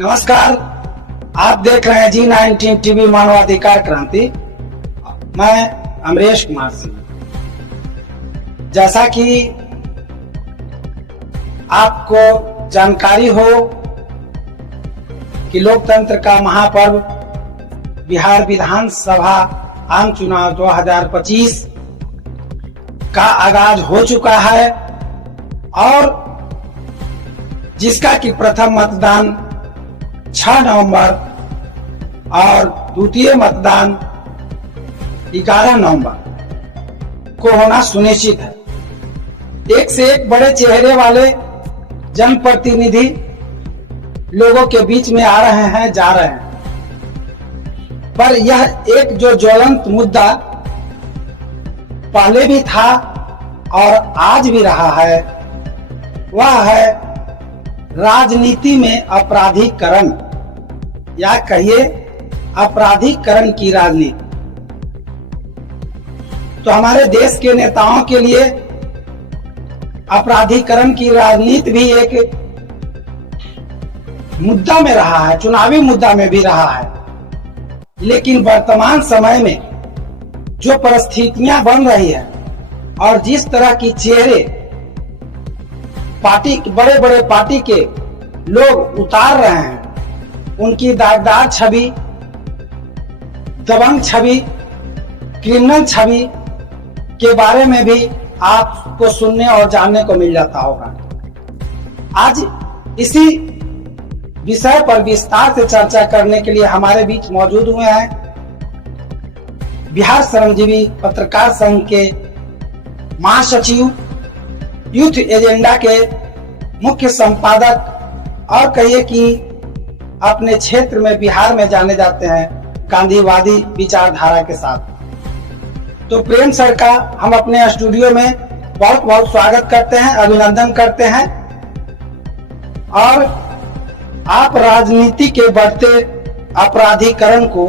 नमस्कार, आप देख रहे हैं G19 टीवी मानवाधिकार क्रांति। मैं अमरेश कुमार सिंह। जैसा कि आपको जानकारी हो कि लोकतंत्र का महापर्व बिहार विधानसभा आम चुनाव 2025 का आगाज हो चुका है और जिसका कि प्रथम मतदान 6 नवंबर और द्वितीय मतदान 11 नवंबर को होना सुनिश्चित है। एक से एक बड़े चेहरे वाले जनप्रतिनिधि लोगों के बीच में आ रहे हैं, जा रहे हैं, पर यह एक जो ज्वलंत मुद्दा पहले भी था और आज भी रहा है, वह है राजनीति में अपराधीकरण या कहिए अपराधीकरण की राजनीति। तो हमारे देश के नेताओं के लिए अपराधीकरण की राजनीति भी एक मुद्दा में रहा है, चुनावी मुद्दा में भी रहा है। लेकिन वर्तमान समय में जो परिस्थितियां बन रही है और जिस तरह की चेहरे पार्टी, बड़े बड़े पार्टी के लोग उतार रहे हैं, उनकी दागदार छवि, दबंग छवि, क्रिमिनल छवि के बारे में भी आपको सुनने और जानने को मिल जाता होगा। आज इसी विषय पर विस्तार से चर्चा करने के लिए हमारे बीच मौजूद हुए हैं बिहार श्रमजीवी पत्रकार संघ के महासचिव, यूथ एजेंडा के मुख्य संपादक और कहिए कि अपने क्षेत्र में बिहार में जाने जाते हैं गांधीवादी विचारधारा के साथ। तो प्रेम सर का हम अपने स्टूडियो में बहुत बहुत स्वागत करते हैं, अभिनंदन करते हैं। और आप राजनीति के बढ़ते अपराधीकरण को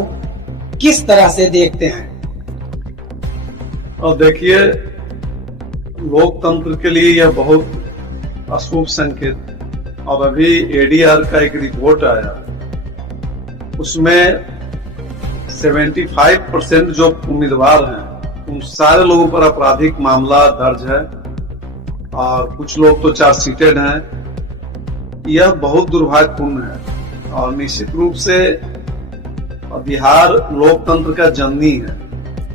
किस तरह से देखते हैं? और देखिए, लोकतंत्र के लिए यह बहुत अशुभ संकेत। और अभी एडीआर का एक रिपोर्ट आया, उसमें 75% जो उम्मीदवार हैं उन सारे लोगों पर आपराधिक मामला दर्ज है और कुछ लोग तो चार्जशीटेड हैं। यह बहुत दुर्भाग्यपूर्ण है और निश्चित रूप से बिहार लोकतंत्र का जननी है।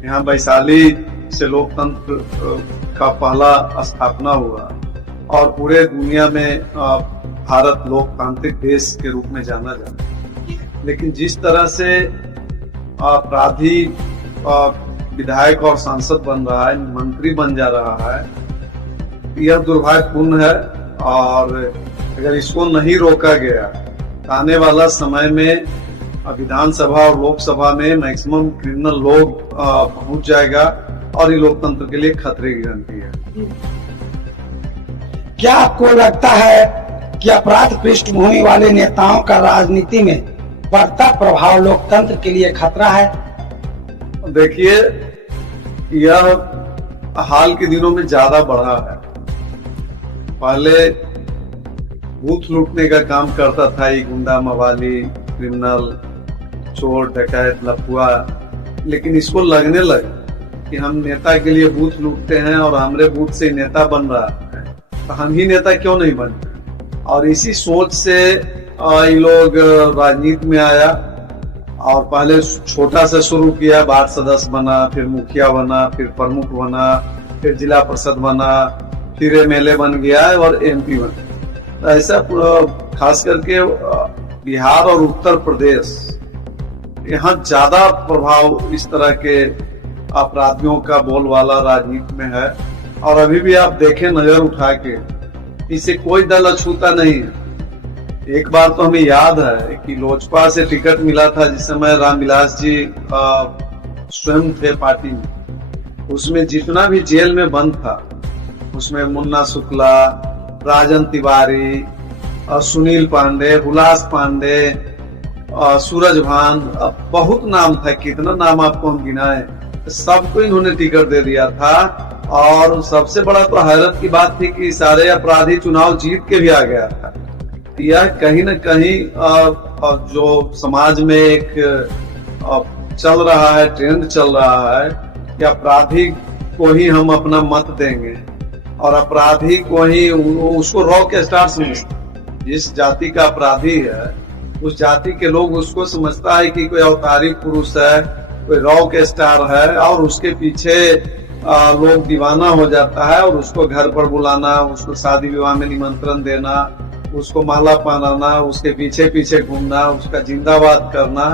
यहाँ वैशाली से लोकतंत्र का पहला स्थापना हुआ और पूरे दुनिया में भारत लोकतांत्रिक देश के रूप में जाना जाता है। लेकिन जिस तरह से अपराधी विधायक और सांसद बन रहा है, मंत्री बन जा रहा है, यह दुर्भाग्यपूर्ण है। और अगर इसको नहीं रोका गया तो आने वाला समय में विधानसभा और लोकसभा में मैक्सिमम क्रिमिनल लोग पहुंच जाएगा और ये लोकतंत्र के लिए खतरे की घंटी है। क्या आपको लगता है कि अपराध पृष्ठभूमि वाले नेताओं का राजनीति में बढ़ता प्रभाव लोकतंत्र के लिए खतरा है? देखिए, यह हाल के दिनों में ज्यादा बढ़ा है। पहले बूथ लूटने का काम करता था ये गुंडा मवाली, क्रिमिनल, चोर, डकैत, लफुआ, लेकिन इसको लगने लगा कि हम नेता के लिए बूथ लूटते हैं और हमारे बूथ से नेता बन रहा है, तो हम ही नेता क्यों नहीं बनते। और इसी सोच से ये लोग राजनीति में आया और पहले छोटा से शुरू किया, वार्ड सदस्य बना, फिर मुखिया बना, फिर प्रमुख बना, फिर जिला परिषद बना, फिर एमएलए बन गया और एमपी बन गया। तो ऐसा खास करके बिहार और उत्तर प्रदेश, यहाँ ज्यादा प्रभाव इस तरह के अपराधियों का बोलबाला राजनीति में है। और अभी भी आप देखें नजर उठा के, इसे कोई दल अछूता नहीं है। एक बार तो हमें याद है कि लोजपा से टिकट मिला था जिस समय रामविलास जी स्वयं थे पार्टी में। उसमें जितना भी जेल में बंद था, उसमें मुन्ना शुक्ला, राजन तिवारी, सुनील पांडे, हुलास पांडे, सूरज भान, बहुत नाम था। कितना नाम आपको हम गिनाए, सबको इन्होंने टिकट दे दिया था। और सबसे बड़ा तो हैरत की बात थी कि सारे अपराधी चुनाव जीत के भी आ गया था। यह कहीं न कहीं जो समाज में एक चल रहा है, ट्रेंड चल रहा है कि अपराधी को ही हम अपना मत देंगे और अपराधी को ही उसको रॉक स्टार समझते हैं। जिस जाति का अपराधी है उस जाति के लोग उसको समझता है कि कोई अवतारी पुरुष है, कोई रॉक स्टार है और उसके पीछे लोग दीवाना हो जाता है और उसको घर पर बुलाना, उसको शादी विवाह में निमंत्रण देना, उसको माला पहनाना, उसके पीछे पीछे घूमना, उसका जिंदाबाद करना,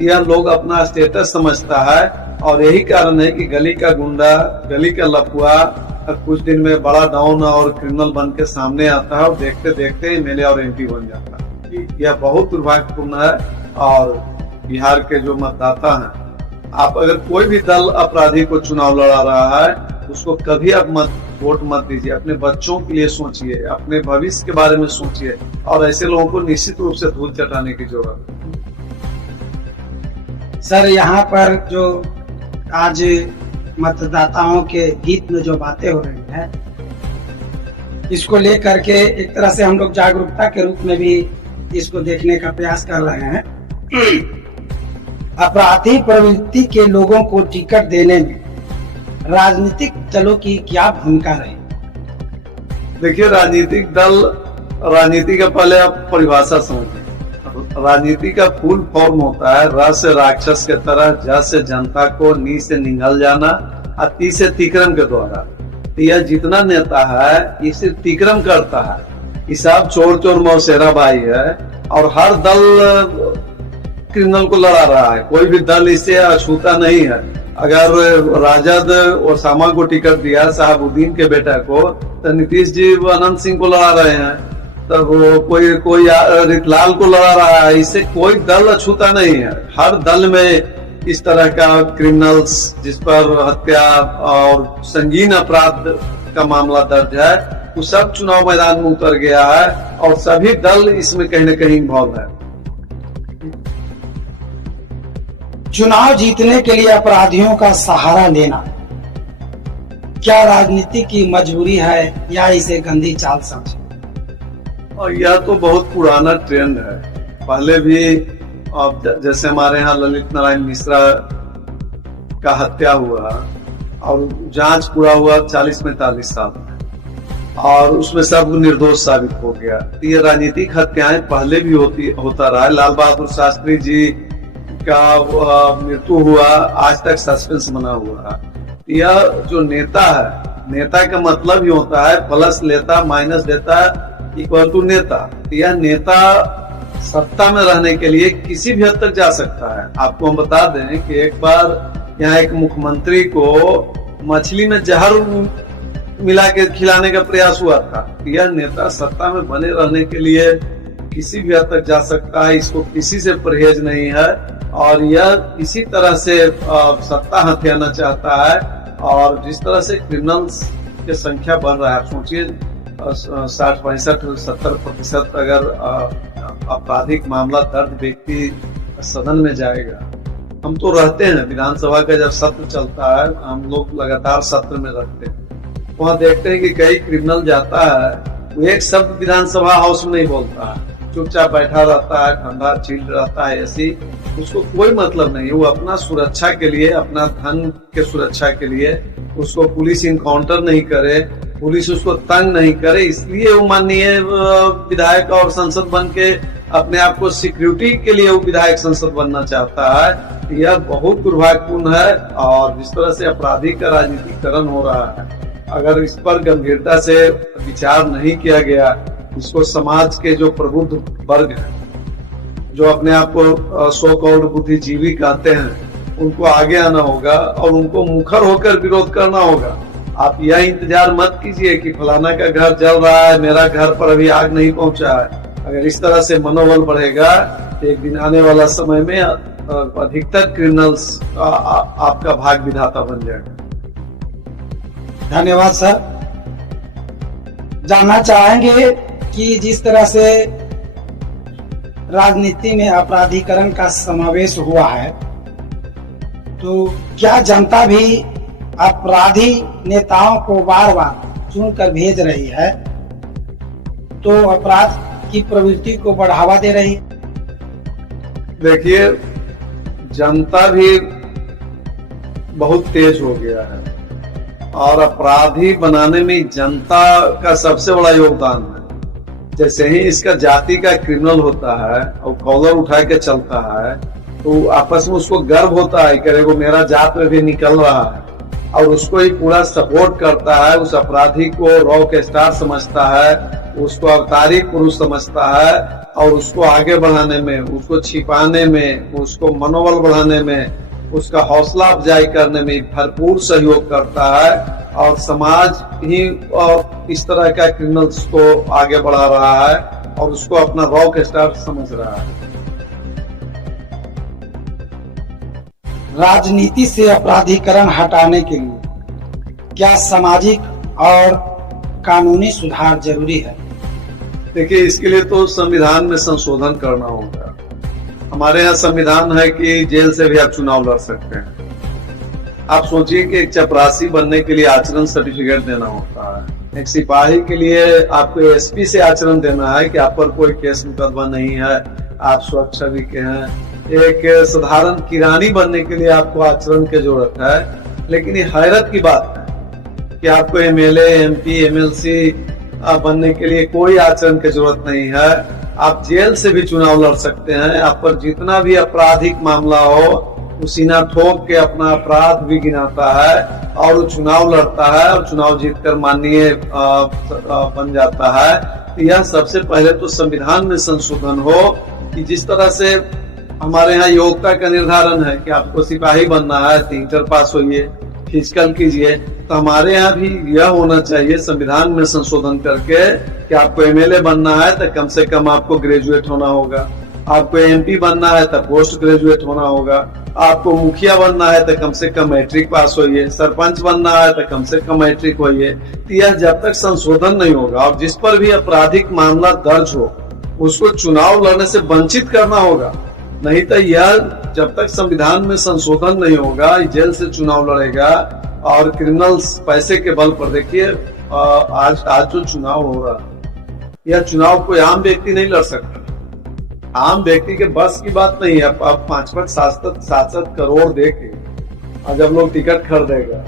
यह लोग अपना स्टेटस समझता है। और यही कारण है कि गली का गुंडा, गली का लफुआ कुछ दिन में बड़ा डाउन और क्रिमिनल बन के सामने आता है और देखते देखते एमएलए और एमपी बन जाता है। यह बहुत दुर्भाग्यपूर्ण है। और बिहार के जो मतदाता हैं, आप अगर कोई भी दल अपराधी को चुनाव लड़ा रहा है उसको कभी आप वोट मत दीजिए। अपने बच्चों के लिए सोचिए, अपने भविष्य के बारे में सोचिए और ऐसे लोगों को निश्चित रूप से धूल चटाने की जरूरत है। सर, यहाँ पर जो आज मतदाताओं के हित में जो बातें हो रही हैं, इसको लेकर के एक तरह से हम लोग जागरूकता के रूप में भी इसको देखने का प्रयास कर रहे हैं। अपराधी प्रवृत्ति के लोगों को टिकट देने में राजनीतिक दलों की क्या भूमिका रही? देखिए, राजनीतिक दल, राजनीति का पहले आप परिभाषा समझिए। राजनीति का फुल फॉर्म होता है र से राक्षस के तरह, ज से जनता को, नी से निगल जाना और ती से तिक्रम के द्वारा। यह जितना नेता है ये सिर्फ तिक्रम करता है। ये सब चोर चोर मौसेरा भाई है और हर दल क्रिमिनल को लड़ा रहा है। कोई भी दल इसे अछूता नहीं है। अगर राजद ओसामा को टिकट दिया, साहबुद्दीन के बेटा को, तो नीतीश जी अनंत सिंह को लड़ा रहे हैं, तो वो कोई रितलाल को लड़ा रहा है। इससे कोई दल अछूता नहीं है। हर दल में इस तरह का क्रिमिनल्स जिस पर हत्या और संगीन अपराध का मामला दर्ज है, वो सब चुनाव मैदान में उतर गया है और सभी दल इसमें कहीं न कहीं इन्वॉल्व है। चुनाव जीतने के लिए अपराधियों का सहारा लेना क्या राजनीति की मजबूरी है या इसे गंदी चाल समझे? और यह तो बहुत पुराना ट्रेंड है। पहले भी जैसे हमारे यहाँ ललित नारायण मिश्रा का हत्या हुआ और जांच पूरा हुआ 40-45 साल में और उसमें सब निर्दोष साबित हो गया। ये राजनीतिक हत्याएं पहले भी होता रहा है। लाल बहादुर शास्त्री जी का मृत्यु हुआ, आज तक सस्पेंस बना हुआ है। यह जो नेता है, नेता का मतलब ही होता है प्लस लेता माइनस देता इक्वल टू नेता। यह नेता सत्ता में रहने के लिए किसी भी हद तक जा सकता है। आपको हम बता दें कि एक बार यहाँ एक मुख्यमंत्री को मछली में जहर मिला के खिलाने का प्रयास हुआ था। यह नेता सत्ता में बने रहने के लिए किसी भी हद तक जा सकता है। इसको किसी से परहेज नहीं है और यह इसी तरह से सत्ता हथियाना चाहता है। और जिस तरह से क्रिमिनल्स की संख्या बढ़ रहा है, आप सोचिए 60-65-70% अगर आपराधिक मामला दर्ज व्यक्ति सदन में जाएगा। हम तो रहते हैं विधानसभा का जब सत्र चलता है, हम लोग लगातार सत्र में रहते हैं, वहाँ देखते हैं कि कई क्रिमिनल जाता है, वो एक शब्द विधानसभा हाउस में नहीं बोलता है, चुपचाप बैठा रहता है, ठंडा चिल रहता है। ऐसी उसको कोई मतलब नहीं। वो अपना सुरक्षा के लिए, अपना धन के सुरक्षा के लिए, उसको पुलिस इनकाउंटर नहीं करे, पुलिस उसको तंग नहीं करे, इसलिए वो माननीय विधायक और संसद बन के अपने आप को सिक्योरिटी के लिए वो विधायक संसद बनना चाहता है। यह बहुत दुर्भाग्यपूर्ण है। और जिस तरह से अपराधी का राजनीतिकरण हो रहा है, अगर इस पर गंभीरता से विचार नहीं किया गया, इसको समाज के जो प्रबुद्ध वर्ग है, जो अपने आप को सो कॉल्ड बुद्धिजीवी कहते हैं, उनको आगे आना होगा और उनको मुखर होकर विरोध करना होगा। आप यह इंतजार मत कीजिए कि फलाना का घर जल रहा है, मेरा घर पर अभी आग नहीं पहुंचा है। अगर इस तरह से मनोबल बढ़ेगा तो एक दिन आने वाला समय में अधिकतर क्रिमिनल्स आपका भाग विधाता बन जाएगा। धन्यवाद सर। जानना चाहेंगे कि जिस तरह से राजनीति में अपराधीकरण का समावेश हुआ है, तो क्या जनता भी अपराधी नेताओं को बार बार चुनकर भेज रही है, तो अपराध की प्रवृत्ति को बढ़ावा दे रही है? देखिए, जनता भी बहुत तेज हो गया है और अपराधी बनाने में जनता का सबसे बड़ा योगदान है। जैसे ही इसका जाति का क्रिमिनल होता है और कॉलर उठा के चलता है तो आपस में उसको गर्व होता है कि वो मेरा जात में भी निकल रहा है, और उसको ही पूरा सपोर्ट करता है। उस अपराधी को रॉक स्टार समझता है, उसको अवतारी पुरुष समझता है और उसको आगे बढ़ाने में, उसको छिपाने में, उसको मनोबल बढ़ाने में, उसका हौसला अफजाई करने में भरपूर सहयोग करता है। और समाज ही इस तरह का क्रिमिनल्स को आगे बढ़ा रहा है और उसको अपना रॉक स्टार समझ रहा है। राजनीति से अपराधीकरण हटाने के लिए क्या सामाजिक और कानूनी सुधार जरूरी है? देखिए, इसके लिए तो संविधान में संशोधन करना होगा। हमारे यहाँ संविधान है कि जेल से भी आप चुनाव लड़ सकते हैं। आप सोचिए कि एक चपरासी बनने के लिए आचरण सर्टिफिकेट देना होता है, एक सिपाही के लिए आपको एसपी से आचरण देना है कि आप पर कोई केस मुकदमा नहीं है, आप स्वच्छ छवि के हैं। एक साधारण किरानी बनने के लिए आपको आचरण की जरूरत है। लेकिन ये हैरत की बात है कि आपको एमएलए, एमपी, एमएलसी बनने के लिए कोई आचरण की जरूरत नहीं है। आप जेल से भी चुनाव लड़ सकते हैं। आप पर जितना भी आपराधिक मामला हो, वो सीना ठोक के अपना अपराध भी गिनाता है और वो चुनाव लड़ता है और चुनाव जीतकर माननीय बन जाता है। तो यह सबसे पहले तो संविधान में संशोधन हो कि जिस तरह से हमारे यहाँ योग्यता का निर्धारण है कि आपको सिपाही बनना है तो इंटर पास होइए, फिजिकल कीजिए, तो हमारे यहाँ भी यह होना चाहिए संविधान में संशोधन करके कि आपको एमएलए बनना है तो कम से कम आपको ग्रेजुएट होना होगा, आपको एमपी बनना है तो पोस्ट ग्रेजुएट होना होगा, आपको मुखिया बनना है तो कम से कम मैट्रिक पास होइए, सरपंच बनना है तो कम से कम मैट्रिक होइए। तो यह जब तक संशोधन नहीं होगा और जिस पर भी आपराधिक मामला दर्ज हो उसको चुनाव लड़ने से वंचित करना होगा। नहीं तो यह जब तक संविधान में संशोधन नहीं होगा, जेल से चुनाव लड़ेगा और क्रिमिनल्स पैसे के बल पर। देखिए, आज जो चुनाव हो रहा है, यह चुनाव कोई आम व्यक्ति नहीं लड़ सकता। आम व्यक्ति के बस की बात नहीं है। आप 5-5, 7-7 करोड़ दे के और जब लोग टिकट खरीदेगा,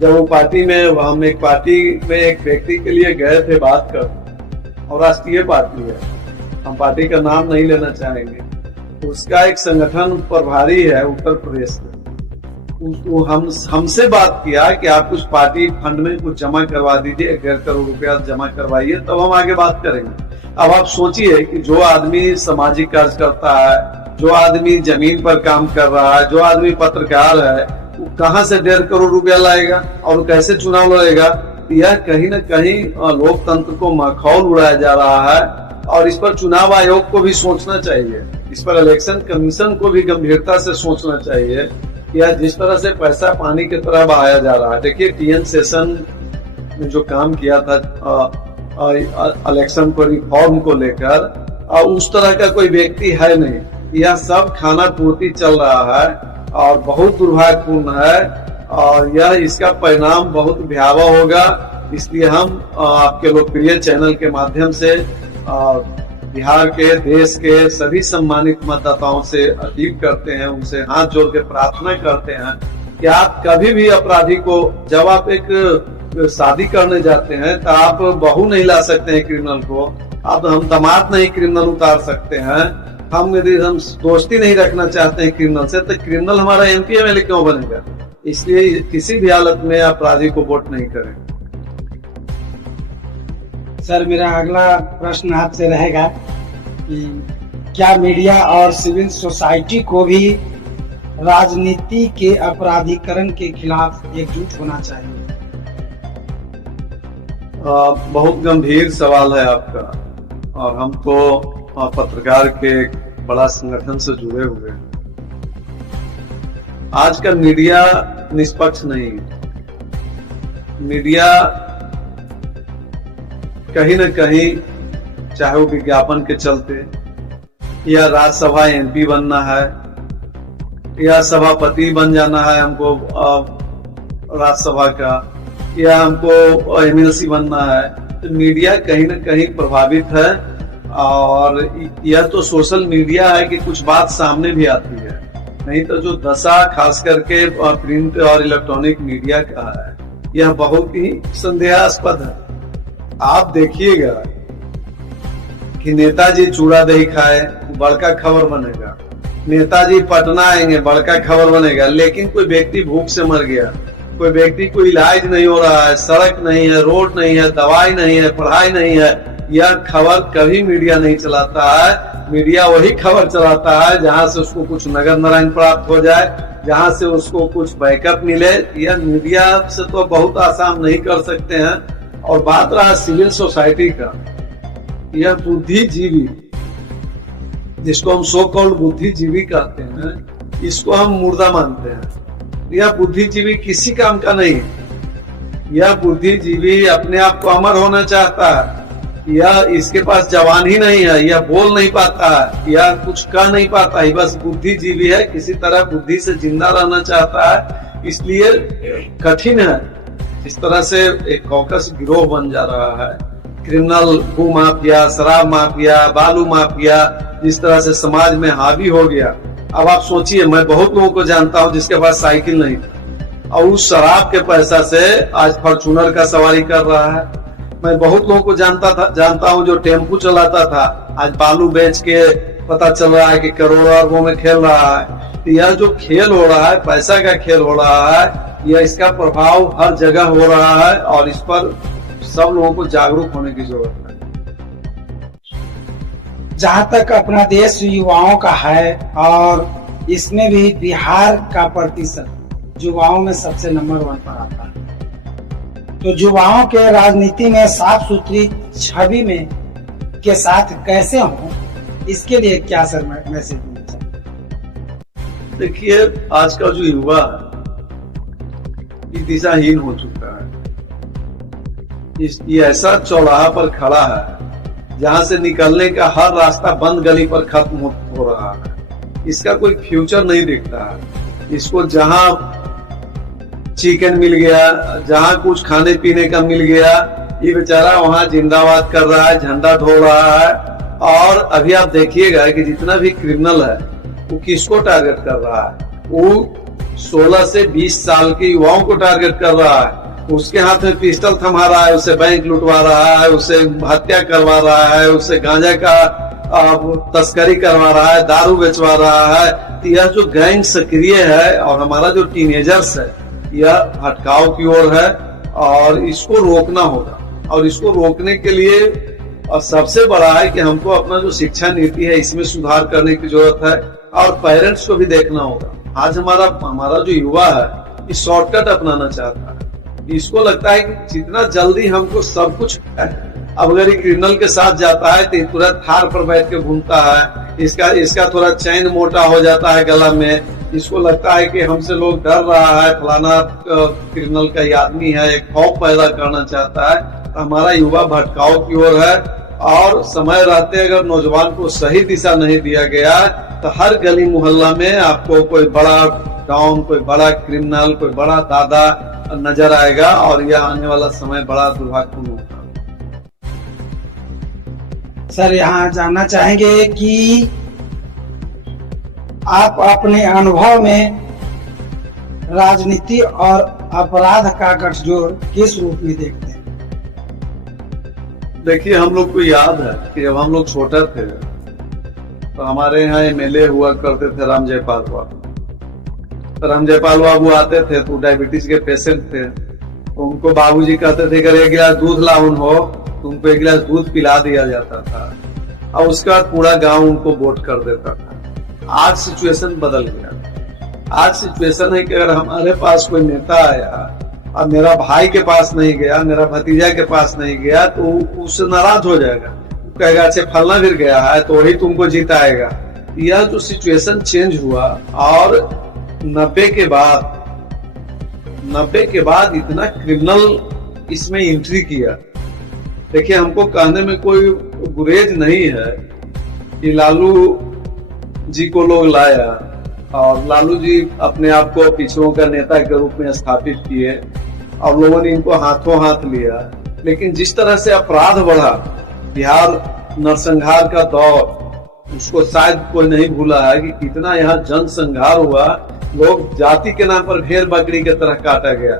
जब वो पार्टी में, हम एक पार्टी में एक व्यक्ति के लिए गए थे बात कर, और राष्ट्रीय पार्टी है, हम पार्टी का नाम नहीं लेना चाहेंगे, उसका एक संगठन प्रभारी है उत्तर प्रदेश में, वो हमसे बात किया कि आप कुछ पार्टी फंड में कुछ जमा करवा दीजिए, 1.5 करोड़ रुपया जमा करवाइए, तब हम आगे बात करेंगे। अब आप सोचिए कि जो आदमी सामाजिक कार्य करता है, जो आदमी जमीन पर काम कर रहा है, जो आदमी पत्रकार है, वो कहाँ से 1.5 करोड़ रुपया लाएगा और कैसे चुनाव लड़ेगा? यह कहीं न कहीं लोकतंत्र को मखौल उड़ाया जा रहा है और इस पर चुनाव आयोग को भी सोचना चाहिए, इस पर इलेक्शन कमीशन को भी गंभीरता से सोचना चाहिए। यह जिस तरह से पैसा पानी की तरह बहाया जा रहा है। देखिए, टीएन सेशन ने जो काम किया था इलेक्शन को रिफॉर्म को लेकर, उस तरह का कोई व्यक्ति है नहीं। यह सब खाना पूर्ति चल रहा है और बहुत दुर्भाग्यपूर्ण है और यह इसका परिणाम बहुत भयावह होगा। इसलिए हम आपके लोकप्रिय चैनल के माध्यम से बिहार के, देश के सभी सम्मानित मतदाताओं से अपील करते हैं, उनसे हाथ जोड़ के प्रार्थना करते हैं कि आप कभी भी अपराधी को, जब आप एक शादी करने जाते हैं तो आप बहू नहीं ला सकते हैं क्रिमिनल को, अब हम दामाद नहीं क्रिमिनल उतार सकते हैं। हम यदि हम दोस्ती नहीं रखना चाहते हैं क्रिमिनल से, तो क्रिमिनल हमारा एमपी एमएलए क्यों बनेगा? इसलिए किसी भी हालत में अपराधी को वोट नहीं करें। सर, मेरा अगला प्रश्न आपसे रहेगा कि क्या मीडिया और सिविल सोसाइटी को भी राजनीति के अपराधीकरण के खिलाफ एकजुट होना चाहिए? बहुत गंभीर सवाल है आपका, और हम तो पत्रकार के बड़ा संगठन से जुड़े हुए हैं। आज का मीडिया निष्पक्ष नहीं है। मीडिया कहीं न कहीं, चाहे वो विज्ञापन के चलते, या राज्यसभा एमपी बनना है, या सभापति बन जाना है हमको राज्यसभा का, या हमको एमएलसी बनना है, तो मीडिया कहीं न कहीं प्रभावित है और यह तो सोशल मीडिया है कि कुछ बात सामने भी आती है, नहीं तो जो दशा खास करके प्रिंट और इलेक्ट्रॉनिक मीडिया का है यह बहुत ही संदेहास्पद है। आप देखिएगा कि नेताजी चूड़ा दही खाए, बड़का खबर बनेगा, नेताजी पटना आएंगे, बड़का खबर बनेगा, लेकिन कोई व्यक्ति भूख से मर गया, कोई व्यक्ति को इलाज नहीं हो रहा है, सड़क नहीं है, रोड नहीं है, दवाई नहीं है, पढ़ाई नहीं है, यह खबर कभी मीडिया नहीं चलाता है। मीडिया वही खबर चलाता है जहां से उसको कुछ नगद नारायण प्राप्त हो जाए, जहां से उसको कुछ बैकअप मिले। यह मीडिया से तो बहुत आसान नहीं कर सकते हैं। और बात रहा सिविल सोसाइटी का, यह बुद्धिजीवी जिसको हम सो कॉल्ड बुद्धिजीवी कहते हैं, इसको हम मुर्दा मानते हैं। यह बुद्धिजीवी किसी काम का नहीं है। यह बुद्धिजीवी अपने आप को अमर होना चाहता है। यह इसके पास जवान ही नहीं है, यह बोल नहीं पाता है, यह कुछ कह नहीं पाता है, बस बुद्धिजीवी है, किसी तरह बुद्धि से जिंदा रहना चाहता है। इसलिए कठिन है। इस तरह से एक कॉकस गिरोह बन जा रहा है। क्रिमिनल भू माफिया, शराब माफिया, बालू माफिया जिस तरह से समाज में हावी हो गया। अब आप सोचिए, मैं बहुत लोगों को जानता हूं जिसके पास साइकिल नहीं था और उस शराब के पैसा से आज फॉर्चूनर का सवारी कर रहा है। मैं बहुत लोगों को जानता हूं जो टेम्पू चलाता था, आज बालू बेच के पता चल रहा है कि करोड़ों अरबों में खेल रहा है। तो यह जो खेल हो रहा है, पैसा का खेल हो रहा है, यह इसका प्रभाव हर जगह हो रहा है और इस पर सब लोगों को जागरूक होने की जरूरत है। जहां तक अपना देश युवाओं का है और इसमें भी बिहार का प्रतिशत युवाओं में सबसे नंबर 1 पर आता है, तो युवाओं के राजनीति में साफ सुथरी छवि में के साथ कैसे हो, इसके लिए क्या सर मैसेज देना चाहिए? देखिए, आज का जो युवा ये दिशाहीन हो चुका है। ये ऐसा चौराहा पर खड़ा है जहां से निकलने का हर रास्ता बंद गली पर खत्म हो रहा है। इसका कोई फ्यूचर नहीं दिखता है। इसको जहां चिकन मिल गया, जहां कुछ खाने पीने का मिल गया, ये बेचारा वहां जिंदाबाद कर रहा है, झंडा ढो रहा है। और अभी आप देखिएगा कि जितना भी क्रिमिनल है वो किसको टारगेट कर रहा है? वो 16 से 20 साल के युवाओं को टारगेट कर रहा है। उसके हाथ में पिस्टल थमा रहा है, उसे बैंक लुटवा रहा है, उसे हत्या करवा रहा है, उसे गांजा का तस्करी करवा रहा है, दारू बेचवा रहा है। तो यह जो गैंग सक्रिय है और हमारा जो टीनेजर्स है, यह भटकाव की ओर है और इसको रोकना होगा। और इसको रोकने के लिए और सबसे बड़ा है कि हमको अपना जो शिक्षा नीति है इसमें सुधार करने की जरूरत है और पेरेंट्स को भी देखना होगा। आज हमारा जो युवा है ये शॉर्टकट अपनाना चाहता है। इसको लगता है कि जितना जल्दी हमको सब कुछ है। अब अगर ये क्रिमिनल के साथ जाता है तो तुरंत थार पर बैठ के घूमता है, इसका थोड़ा चैन मोटा हो जाता है गला में। इसको लगता है कि हमसे लोग डर रहा है, फलाना क्रिमिनल का ही आदमी है, एक खौफ पैदा करना चाहता है। तो हमारा युवा भटकाव की ओर है और समय रहते अगर नौजवान को सही दिशा नहीं दिया गया तो हर गली मोहल्ला में आपको कोई बड़ा डॉन, कोई बड़ा क्रिमिनल, कोई बड़ा दादा नजर आएगा और यह आने वाला समय बड़ा दुर्भाग्यपूर्ण होगा। सर, यहाँ जानना चाहेंगे कि आप अपने अनुभव में राजनीति और अपराध का गठजोड़ किस रूप में देखते हैं? देखिए, हम लोग को याद है कि जब हम लोग छोटे थे तो हमारे यहाँ एमएलए हुआ करते थे राम जयपाल बाबू। राम जयपाल बाबू आते थे तो डायबिटीज के पेशेंट थे, तो उनको बाबूजी कहते थे कि एक गिलास दूध लाउन हो, तो उनको एक गिलास दूध पिला दिया जाता था और उसके बाद पूरा गांव उनको वोट कर देता था। आज सिचुएशन बदल गया। आज सिचुएशन है कि अगर हमारे पास कोई नेता आया और मेरा भाई के पास नहीं गया, मेरा भतीजा के पास नहीं गया, तो उससे नाराज हो जाएगा, कहेगा अच्छा फलना फिर गया है तो वही तुमको जिताएगा। यह जो सिचुएशन चेंज हुआ और 90 के बाद इतना क्रिमिनल इसमें एंट्री किया। देखिए, हमको कहने में कोई गुरेज नहीं है कि लालू जी को लोग लाया और लालू जी अपने आप को पिछड़ों का नेता के रूप में स्थापित किए और लोगों ने इनको हाथों हाथ लिया। लेकिन जिस तरह से अपराध बढ़ा, बिहार नरसंहार का दौर, उसको शायद कोई नहीं भूला है कि कितना यहाँ जनसंहार हुआ, लोग जाति के नाम पर भेड़ बकरी की तरह काटा गया।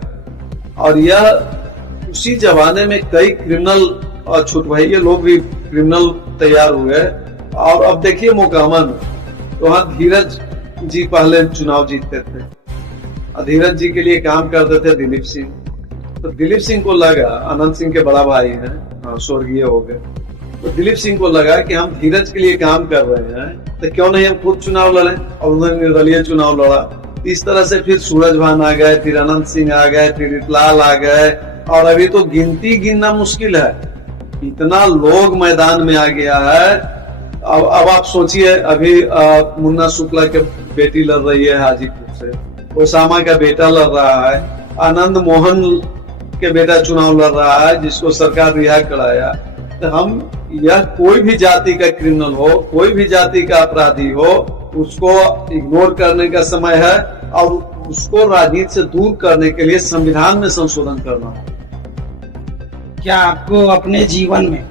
और यह उसी जमाने में कई क्रिमिनल छुटवाइये लोग भी क्रिमिनल तैयार हुए। और अब देखिए मोकामा में तो वहाँ धीरज जी पहले चुनाव जीतते थे, धीरज जी के लिए काम करते थे दिलीप सिंह। तो दिलीप सिंह को लगा, अनंत सिंह के बड़ा भाई हैं, स्वर्गीय हो गए, तो दिलीप सिंह को लगा कि हम धीरज के लिए काम कर रहे हैं तो क्यों नहीं हम खुद चुनाव लड़ें, और उन्होंने निर्दलीय चुनाव लड़ा। इस तरह से फिर सूरज भान आ गए, फिर अनंत सिंह आ गए, फिर रितलाल आ गए, और अभी तो गिनना मुश्किल है, इतना लोग मैदान में आ गया है। अब आप सोचिए, अभी मुन्ना शुक्ला के बेटी लड़ रही है हाजीपुर से, ओसामा का बेटा लड़ रहा है, आनंद मोहन के बेटा चुनाव लड़ रहा है जिसको सरकार रिहा कराया। तो हम, यह कोई भी जाति का क्रिमिनल हो, कोई भी जाति का अपराधी हो, उसको इग्नोर करने का समय है और उसको राजनीति से दूर करने के लिए संविधान में संशोधन करना है। क्या आपको अपने जीवन में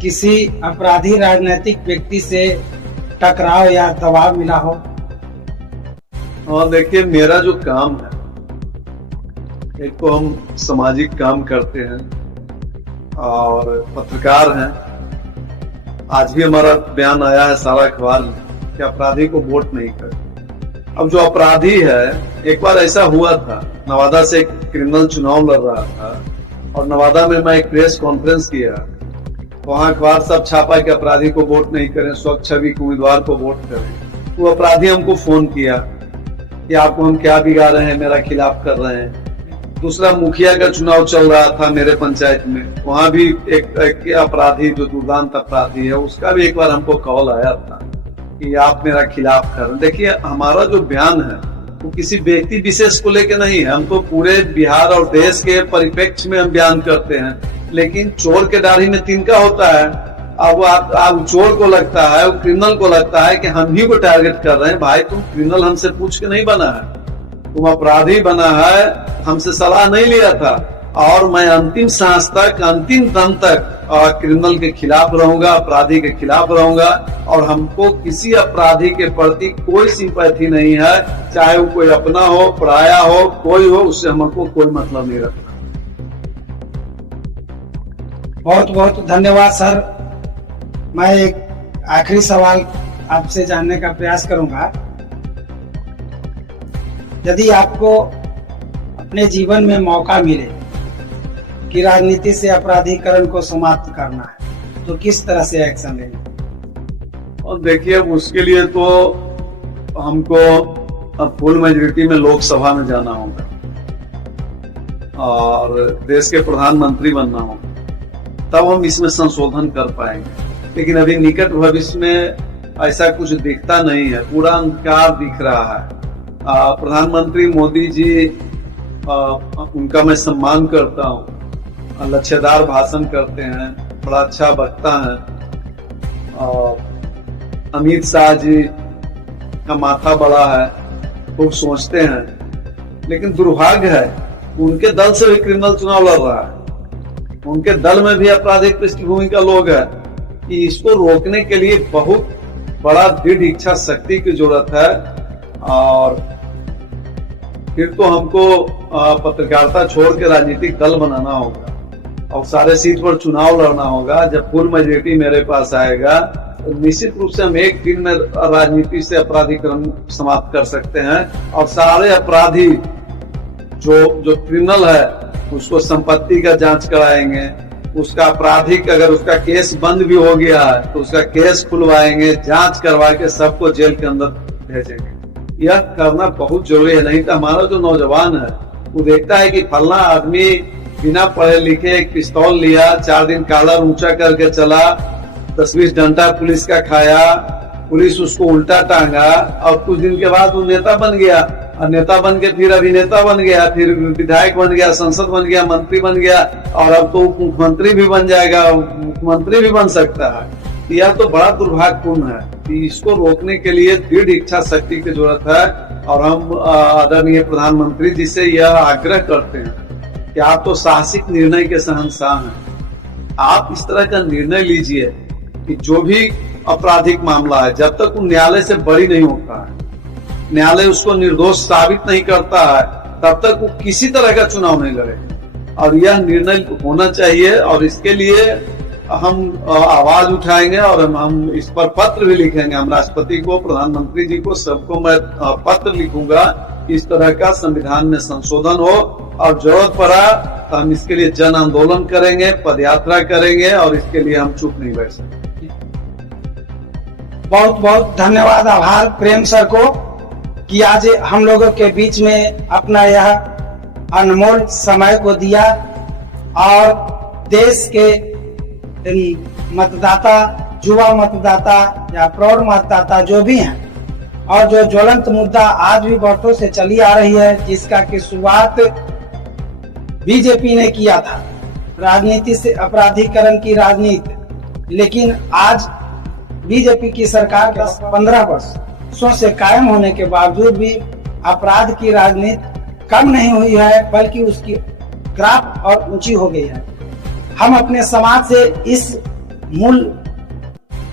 किसी अपराधी राजनीतिक व्यक्ति से टकराव या दबाव मिला हो? हाँ, देखिए मेरा जो काम है, एक तो हम सामाजिक काम करते हैं और पत्रकार हैं। आज भी हमारा बयान आया है सारा अखबार में कि अपराधी को वोट नहीं करें। अब जो अपराधी है, एक बार ऐसा हुआ था, नवादा से एक क्रिमिनल चुनाव लड़ रहा था और नवादा में मैं एक प्रेस कॉन्फ्रेंस किया, वहां अखबार सब छापा कि अपराधी को वोट नहीं करें, स्वच्छ छवि के उम्मीदवार को वोट करें। वो अपराधी हमको फोन किया कि आपको हम क्या बिगाड़ रहे हैं, मेरा खिलाफ कर रहे हैं। दूसरा, मुखिया का चुनाव चल रहा था मेरे पंचायत में, वहां भी एक अपराधी जो दुर्दांत अपराधी है, उसका भी एक बार हमको कॉल आया था कि आप मेरा खिलाफ कर रहे हैं। देखिए हमारा जो बयान है वो किसी व्यक्ति विशेष को लेके नहीं है, हम तो पूरे बिहार और देश के परिप्रेक्ष्य में हम बयान करते हैं। लेकिन चोर के दाढ़ी में तिनका होता है। अब आप चोर को लगता है, वो क्रिमिनल को लगता है कि हम ही को टारगेट कर रहे हैं। भाई तुम क्रिमिनल हमसे पूछ के नहीं बना है, तुम अपराधी बना है, हमसे सलाह नहीं लिया था। और मैं अंतिम सांस तक, अंतिम दम तक क्रिमिनल के खिलाफ रहूंगा, अपराधी के खिलाफ रहूंगा। और हमको किसी अपराधी के प्रति कोई सिंपैथी नहीं है, चाहे वो कोई अपना हो, पराया हो, कोई हो, उससे हमको कोई मतलब नहीं रखता। बहुत बहुत धन्यवाद सर। मैं एक आखिरी सवाल आपसे जानने का प्रयास करूंगा। यदि आपको अपने जीवन में मौका मिले कि राजनीति से अपराधीकरण को समाप्त करना है, तो किस तरह से एक्शन लेंगे? और देखिए उसके लिए तो हमको अब फुल मेजोरिटी में लोकसभा में जाना होगा और देश के प्रधानमंत्री बनना होगा, तब हम इसमें संशोधन कर पाएंगे। लेकिन अभी निकट भविष्य में ऐसा कुछ दिखता नहीं है, पूरा अंधकार दिख रहा है। प्रधानमंत्री मोदी जी, उनका मैं सम्मान करता हूँ, लच्छेदार भाषण करते हैं, बड़ा अच्छा वक्ता है। अमित शाह जी का माथा बड़ा है, खूब सोचते हैं, लेकिन दुर्भाग्य है उनके दल से भी क्रिमिनल चुनाव लड़ रहा है, उनके दल में भी आपराधिक पृष्ठभूमि का लोग है। कि इसको रोकने के लिए बहुत बड़ा दृढ़ इच्छा शक्ति की जरूरत है। और फिर तो हमको पत्रकारिता छोड़ के राजनीतिक दल बनाना होगा और सारे सीट पर चुनाव लड़ना होगा। जब फुल मेजोरिटी मेरे पास आएगा तो निश्चित रूप से हम एक दिन में राजनीति से अपराधीकरण समाप्त कर सकते हैं और सारे अपराधी जो क्रिमिनल है उसको संपत्ति का जांच कराएंगे, उसका आपराधिक अगर उसका केस बंद भी हो गया है तो उसका केस खुलवाएंगे, जांच करवा के सबको जेल के अंदर भेजेंगे। यह करना बहुत जरूरी है, नहीं तो हमारा जो नौजवान है वो देखता है कि फलना आदमी बिना पढ़े लिखे एक पिस्तौल लिया, 4 दिन कॉलर ऊंचा करके चला, 10-20 डंडा पुलिस का खाया, पुलिस उसको उल्टा टांगा और कुछ दिन के बाद वो नेता बन गया और नेता बन के फिर अभिनेता बन गया, फिर विधायक बन गया, संसद बन गया, मंत्री बन गया और अब तो मुख्यमंत्री भी बन जाएगा, मुख्यमंत्री भी बन सकता है। यह तो बड़ा दुर्भाग्यपूर्ण है कि इसको रोकने के लिए दृढ़ इच्छा शक्ति की जरूरत है। और हम आदरणीय प्रधानमंत्री जी से यह आग्रह करते हैं कि आप तो साहसिक निर्णय के शहंशाह हैं, आप इस तरह का निर्णय लीजिए कि जो भी आपराधिक मामला है, जब तक वो न्यायालय से बरी नहीं होता है, न्यायालय उसको निर्दोष साबित नहीं करता है, तब तक वो किसी तरह का चुनाव नहीं लड़ेगा। और यह निर्णय होना चाहिए, और इसके लिए हम आवाज उठाएंगे और हम इस पर पत्र भी लिखेंगे। हम राष्ट्रपति को, प्रधानमंत्री जी को, सबको मैं पत्र लिखूंगा कि इस तरह का संविधान में संशोधन हो, और जरूरत पड़ा तो हम इसके लिए जन आंदोलन करेंगे, पदयात्रा करेंगे, और इसके लिए हम चुप नहीं बैठ सकते। बहुत बहुत धन्यवाद, आभार प्रेम सर को कि आज हम लोगों के बीच में अपना यह अनमोल समय को दिया, और देश के मतदाता, युवा मतदाता या प्रौढ़ मतदाता जो भी हैं, और जो ज्वलंत मुद्दा आज भी वर्षों से चली आ रही है, जिसका की शुरुआत बीजेपी ने किया था, राजनीति से अपराधीकरण की राजनीति, लेकिन आज बीजेपी की सरकार 15 वर्षों से कायम होने के बावजूद भी अपराध की राजनीति कम नहीं हुई है, बल्कि उसकी ग्राफ और ऊंची हो गई है। हम अपने समाज से इस मूल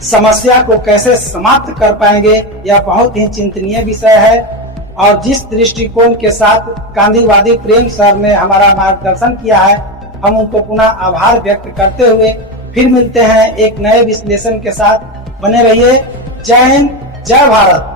समस्या को कैसे समाप्त कर पाएंगे, यह बहुत ही चिंतनीय विषय है। और जिस दृष्टिकोण के साथ गांधीवादी प्रेम सर ने हमारा मार्गदर्शन किया है, हम उनको पुनः आभार व्यक्त करते हुए फिर मिलते हैं एक नए विश्लेषण के साथ। बने रहिए। जय हिंद, जय भारत।